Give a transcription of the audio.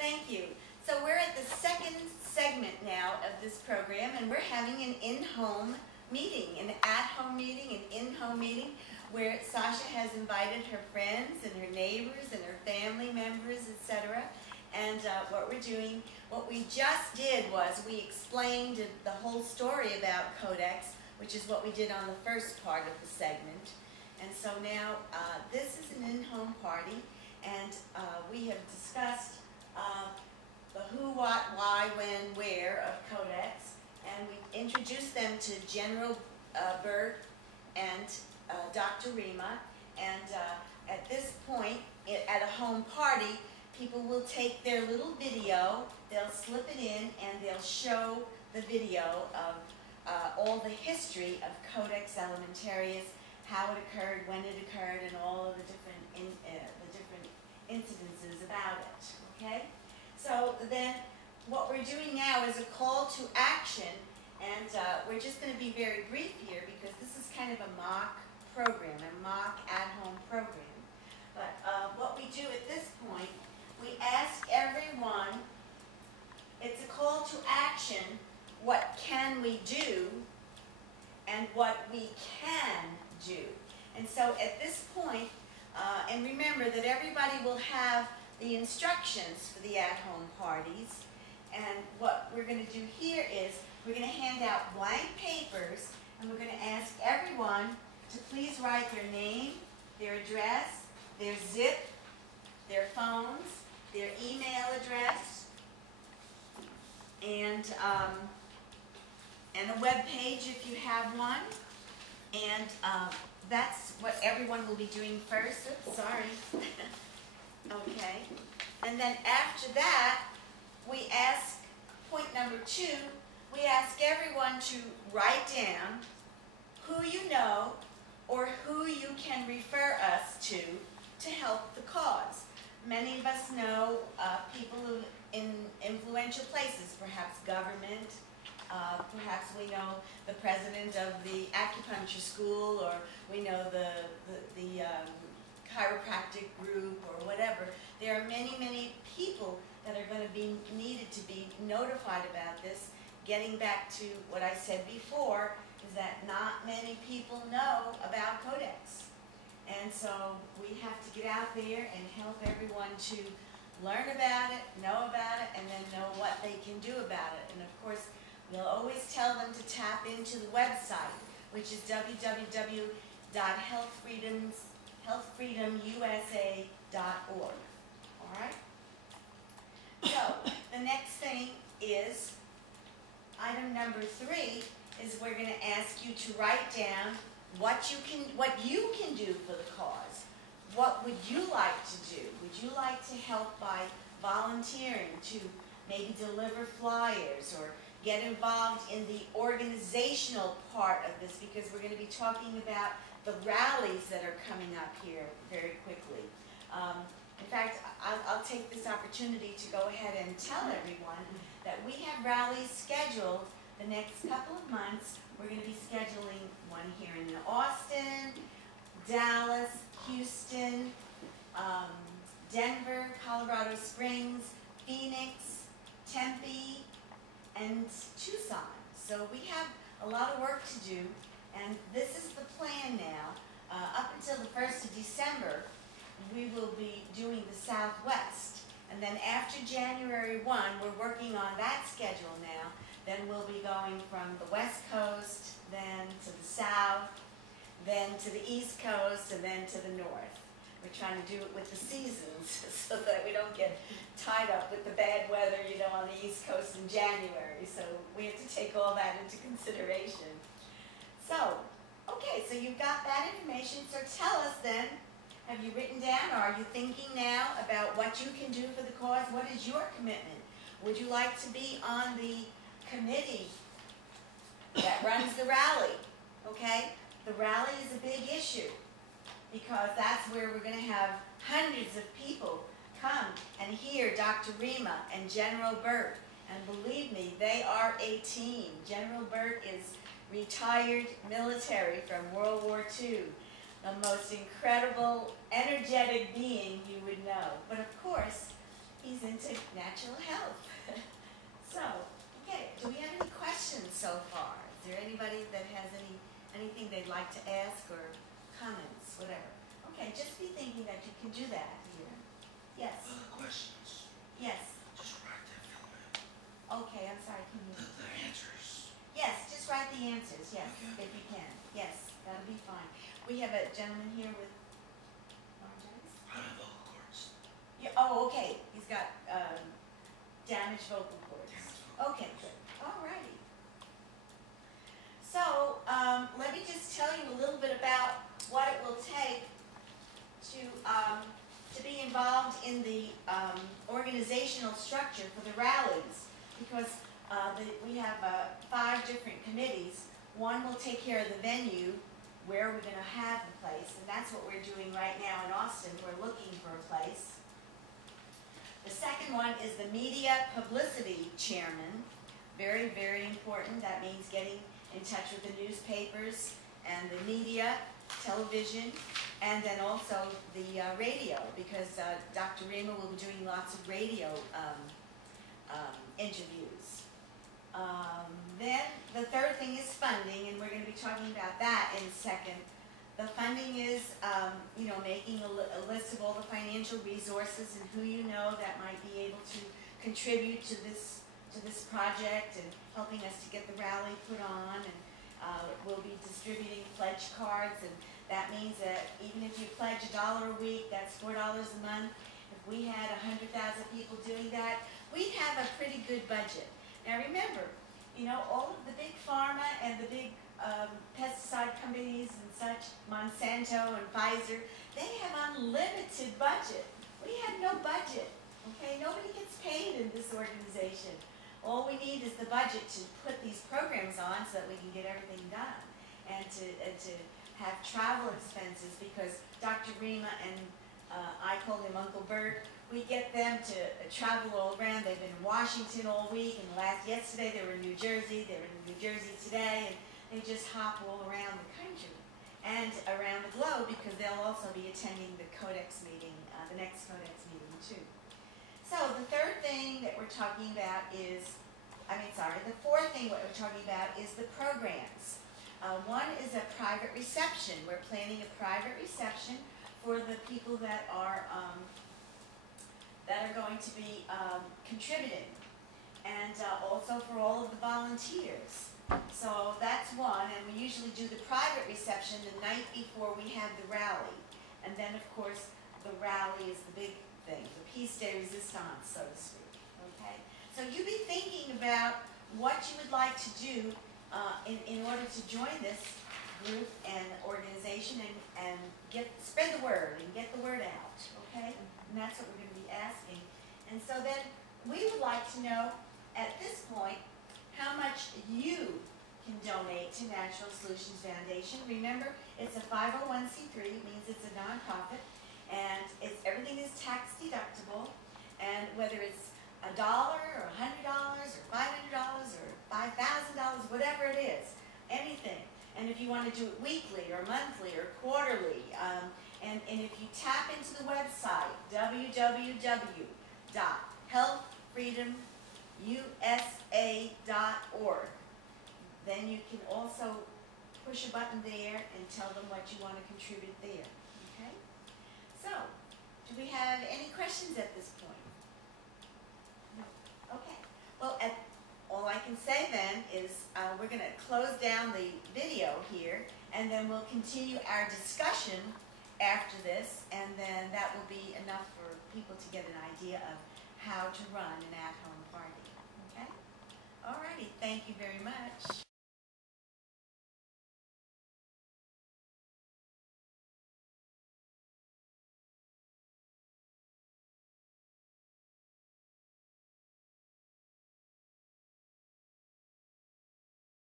Thank you. So we're at the second segment now of this program, and we're having an in-home meeting, an at-home meeting, an in-home meeting, where Sasha has invited her friends and her neighbors and her family members, etc. And what we just did was we explained the whole story about Codex, which is what we did on the first part of the segment. And so now this is an in-home party, and we have discussed the who, what, why, when, where of Codex, and we introduced them to General Burt and Dr. Rima, and at this point, at a home party, people will take their little video, they'll slip it in, and they'll show the video of all the history of Codex Alimentarius, how it occurred, when it occurred, and all of the different incidences about it, okay? So then what we're doing now is a call to action, and we're just going to be very brief here because this is kind of a mock program, a mock at-home program. But what we do at this point, we ask everyone, it's a call to action, what can we do and what we can do. And so at this point, and remember that everybody will have the instructions for the at-home parties, and what we're going to do here is we're going to hand out blank papers, and we're going to ask everyone to please write their name, their address, their zip, their phones, their email address, and a web page if you have one. And that's what everyone will be doing first. Oops, sorry. Okay. And then after that, we ask, point number 2, we ask everyone to write down who you know or who you can refer us to help the cause. Many of us know people in influential places, perhaps government, perhaps we know the president of the acupuncture school, or we know the chiropractic group, or whatever. There are many, many people that are going to be needed to be notified about this. Getting back to what I said before, is that not many people know about Codex. And so we have to get out there and help everyone to learn about it, know about it, and then know what they can do about it. And of course, we'll always tell them to tap into the website, which is www.healthfreedomusa.org. All right? So the next thing is, item number 3, is we're going to ask you to write down what you can do for the cause. What would you like to do? Would you like to help by volunteering to maybe deliver flyers or get involved in the organizational part of this, because we're going to be talking about the rallies that are coming up here very quickly. In fact, I'll take this opportunity to go ahead and tell everyone that we have rallies scheduled the next couple of months. We're going to be scheduling one here in Austin, Dallas, Houston, Denver, Colorado Springs, Phoenix, Tempe, and Tucson. So we have a lot of work to do, and this is the plan now. Up until the 1st of December, we will be doing the Southwest. And then after January 1, we're working on that schedule now. Then we'll be going from the West Coast, then to the South, then to the East Coast, and then to the North. We're trying to do it with the seasons so that we don't get tied up with the bad weather, on the East Coast in January. So we have to take all that into consideration. So, okay, so you've got that information. So tell us then, have you written down, or are you thinking now about what you can do for the cause? What is your commitment? Would you like to be on the committee that runs the rally? Okay? The rally is a big issue, because that's where we're going to have hundreds of people come and hear Dr. Rima and General Burt. And believe me, they are a team. General Burt is retired military from World War II. The most incredible, energetic being you would know. But of course, He's into natural health. So, okay, do we have any questions so far? Is there anybody that has anything they'd like to ask or comments, whatever? Okay, just be thinking that you can do that here. Yes, Questions. yes. Just write that for me. Okay, I'm sorry, can you? The answers. Yes, just write the answers, yes, Okay. if you can. Yes, that'll be fine. We have a gentleman here with laryngitis. I have vocal cords. Yeah, oh, okay, he's got damaged vocal cords. Okay, good. All righty. So, let me just tell you a little bit about what it will take to be involved in the organizational structure for the rallies, because we have 5 different committees. One will take care of the venue, where we're going to have the place, and that's what we're doing right now in Austin. We're looking for a place. The second one is the media publicity chairman. Very, very important. That means getting in touch with the newspapers and the media, television, and then also the radio, because Dr. Rima will be doing lots of radio interviews. Then the third thing is funding, and we're going to be talking about that in a second. The funding is, making a list of all the financial resources and who you know that might be able to contribute to this project and helping us to get the rally put on. And we'll be distributing pledge cards, and that means that even if you pledge $1 a week, that's $4 a month. If we had 100,000 people doing that, we'd have a pretty good budget. Now remember, all of the big pharma and the big pesticide companies and such, Monsanto and Pfizer, they have unlimited budget. We have no budget, okay? Nobody gets paid in this organization. All we need is the budget to put these programs on so that we can get everything done, and to have travel expenses, because Dr. Rima and I call him Uncle Bert, we get them to travel all around. They've been in Washington all week, and yesterday they were in New Jersey, they were in New Jersey today, and they just hop all around the country and around the globe, because they'll also be attending the Codex meeting, the next Codex meeting too. So the third thing that we're talking about is, the fourth thing what we're talking about is the programs. One is a private reception. We're planning a private reception for the people that are going to be contributing, and also for all of the volunteers. So that's one, and we usually do the private reception the night before we have the rally. And then, of course, the rally is the big thing, the piece de resistance, so to speak. Okay? So you be thinking about what you would like to do in order to join this group and organization, and spread the word and get the word out. Okay? And that's what we're going to be asking. And so then we would like to know at this point how much you can donate to Natural Solutions Foundation. Remember, it's a 501c3, it means it's a nonprofit, and everything is tax deductible, and whether it's $1 or $100 or $500 or $5,000, whatever it is, anything. And if you want to do it weekly or monthly or quarterly, and if you tap into the website, www.healthfreedomusa.org, then you can also push a button there and tell them what you want to contribute there. Okay? So, do we have any questions at this point? No. Okay. Well, all I can say then is we're going to close down the video here, and then we'll continue our discussion after this, and then that will be enough for people to get an idea of how to run an at-home party. Okay? All righty. Thank you very much.